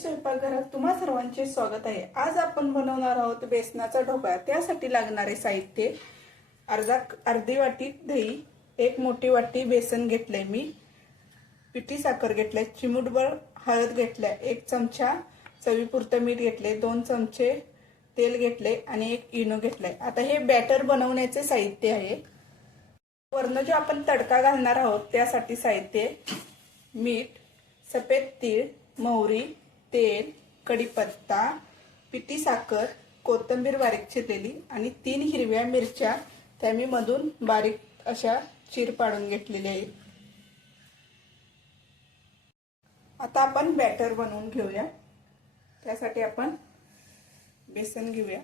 स्वयंपाकघरात तुम्हा सर्वांचे स्वागत आहे. आज आपण बनवणार आहोत बेसनाचा ढोकळा त्यासाठी लागणारे साहित्य अर्धा अर्धी वाटी दही एक मोठी वाटी बेसन घेतलंय मी पिठी साखर घेतलंय चिमूटभर हळद घेतलाय एक चमचा चवीपुरतं मीठ घेतले दोन चमचे तेल घेतले आणि एक इनो घेतलाय. आता हे बॅटर बनवण्याचे साहित्य आहे. वरनं जो आपण तडका घालणार आहोत त्यासाठी साहित्य मीठ सफेद तीळ मोहरी तेल कढीपत्ता पिठी साखर कोथिंबीर बारीक चिरलेली आणि तीन हिरव्या मिरच्या त्या मी मधून बारीक अशा चीर पाडून घेतलेल्या आहेत. आता आपण बॅटर बनवून घेऊया. त्यासाठी आपण बेसन घेऊया.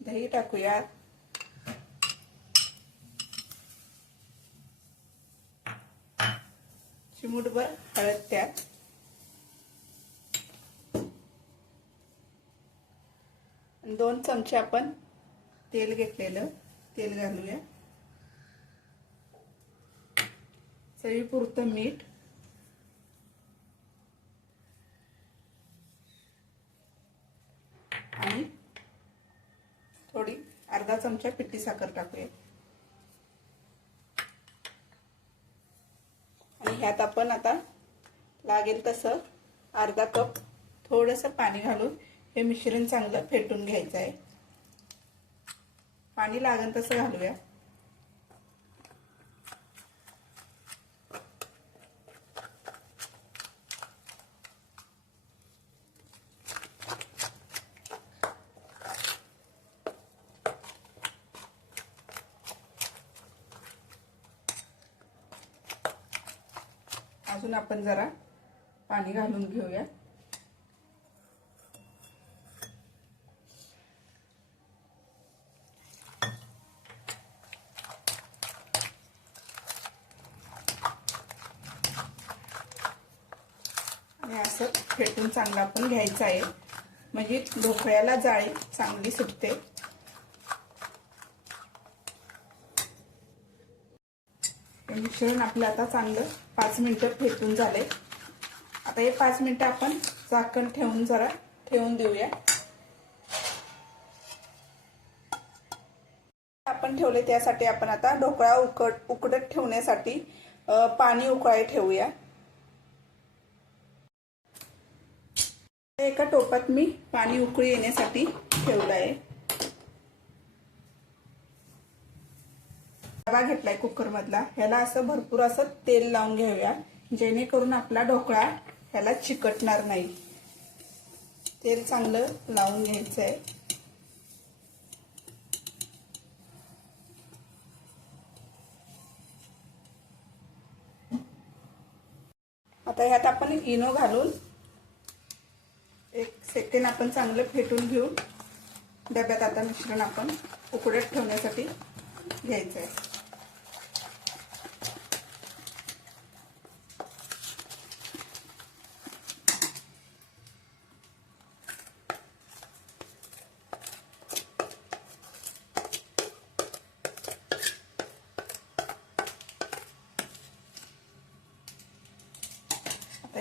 दही टाकूया चिमूटभर हळद त्यात. आणि दोन चमचे आपण तेल घेतलेलं तेल घालूया. चवीपुरतं मीठ. आणि थोडी अर्धा चमचा पिठी साखर टाकूया. ह्यात आपण आता लागेल तसं अर्धा कप थोडंसं पाणी घालून हे मिश्रण चांगलं फेटून घ्यायचं आहे. पाणी लागेल तसं घालूया. अजून आपण जरा पाणी घालून घेऊया. आणि असं फेटून चांगलं आपण घ्यायचं आहे. म्हणजे ढोकळ्याला जाळी चांगली सुटते. म्हणजे हे मिश्रण आपलं आता चांगलं पाच मिनिटं फेटून झाले. आता हे पाच मिनिटं आपण झाकण ठेवून जरा ठेवून देऊया. आपण ठेवले त्यासाठी आपण आता ढोकळा उकड उकडत ठेवण्यासाठी पाणी उकळाय ठेवूया. एका टोपात मी पाणी उकळी येण्यासाठी ठेवलं आहे डबा घेतलाय कुकरमधला ह्याला असं भरपूर असं तेल लावून घेऊया. जेणेकरून आपला ढोकळा ह्याला चिकटणार नाही. तेल चांगलं लावून घ्यायचं आहे आता ह्यात आपण इनो घालून एक सेकंड आपण चांगलं फेटून घेऊन डब्यात आता मिश्रण आपण उकडत ठेवण्यासाठी घ्यायचं आहे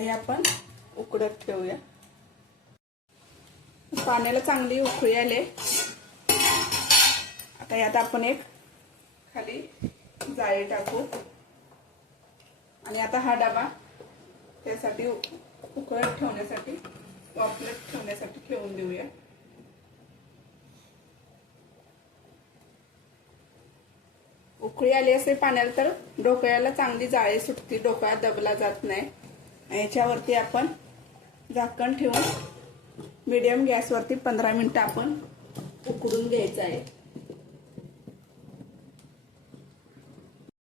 हे आपण उकडत ठेवूया. पाण्याला चांगली उकळी आले. आता यात आपण एक खाली जाळी टाकू. आणि आता हा डबा त्यासाठी उकळत ठेवण्यासाठी वापरत ठेवण्यासाठी ठेवून देऊया. उकळी आली असेल पाण्याला तर डोक्याला चांगली जाळी सुटती डोकळा दबला जात नाही. याच्यावरती आपण झाकण ठेवून मिडियम गॅसवरती पंधरा मिनिटं आपण उकडून घ्यायचं आहे.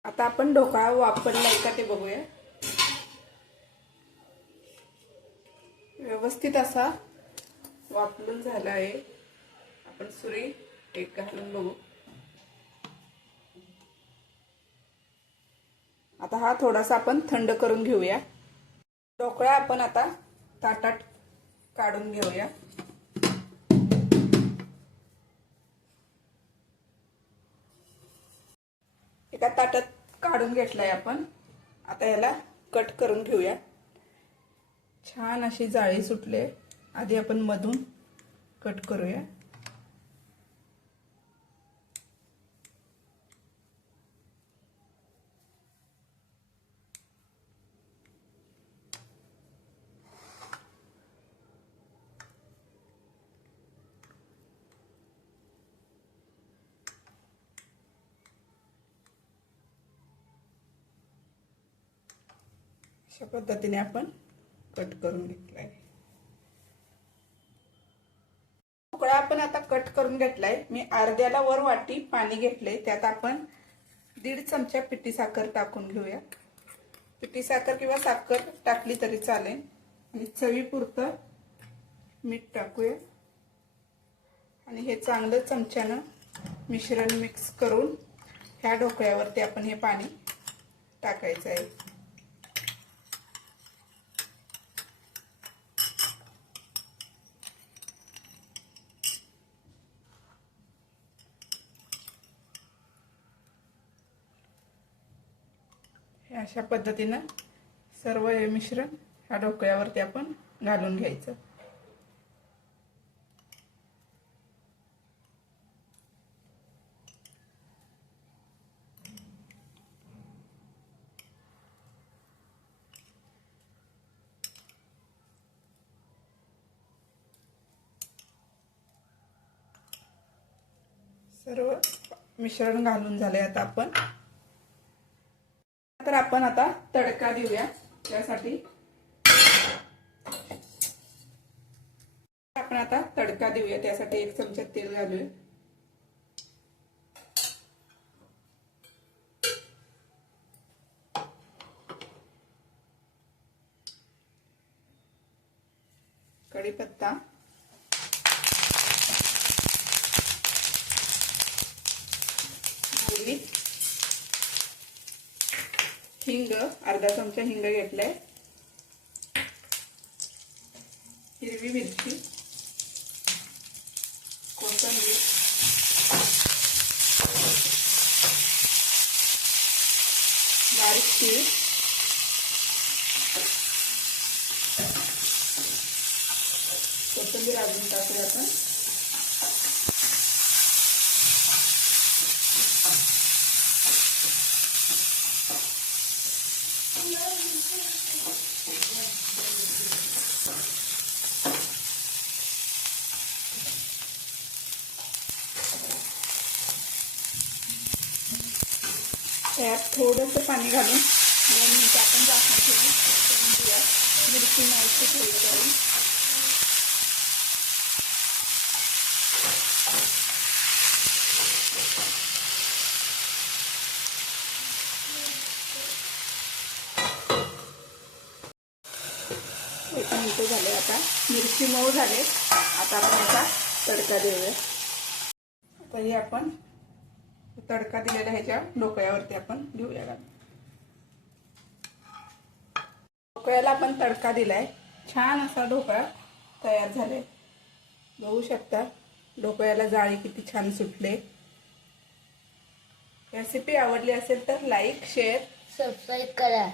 आता आपण ढोकळा वापरलाय का ते बघूया. व्यवस्थित असा वापरून झाला आहे. आपण सुरी एक घालून बघू. आता हा थोडासा आपण थंड करून घेऊया. ढोकळा आपण आता ताटात काढून घेऊया. एका ताटात काढून घेतलाय आपण. आता याला कट करून घेऊया. छान अशी जाळी सुटले. आधी आपण मधून कट करूया. अशा पद्धतीने आपण कट करून घेतलाय. ढोकळा आपण आता कट करून घेतलाय. मी अर्ध्याला वर वाटी पाणी घेतले त्यात आपण दीड चमचा पिठी साखर टाकून घेऊया पिठी साखर किंवा साखर टाकली तरी चालेल. आणि चवीपुरतं मीठ टाकूया. आणि हे चांगलं चमच्यानं मिश्रण मिक्स करून ह्या ढोकळ्यावरती आपण हे पाणी टाकायचं आहे. अशा पद्धतीनं सर्व हे मिश्रण ह्या ढोकळ्यावरती आपण घालून घ्यायचं. सर्व मिश्रण घालून झाले आता आपण. तर आपण आता तडका देऊया त्यासाठी. आपण आता तडका देऊया त्यासाठी एक चमचा तेल घालूया कढीपत्ता मोहरी हिंग अर्धा चमचा हिंग घेतलाय. हिरवी मिरची कोथंबीर. बारीक तीळ कोथिंबीर अजून टाकूया आपण त्यात थोडंसं पाणी घालून दोन मिनटं आपण जास्त ठेवून मिरची माहिती थोडी करून एक मिनटं झाले आता. मिरची मऊ झाले. आता आपण याचा तडका देऊया. आता हे आपण तडका दिलेला ह्याच्या ढोकळ्यावरती आपण घेऊया ढोकळ्याला आपण तडका दिलाय. छान असा ढोकळा तयार झालाय. बघू शकता ढोकळ्याला जाळी किती छान सुटले. रेसिपी आवडली असेल तर लाईक शेअर सबस्क्राईब करा.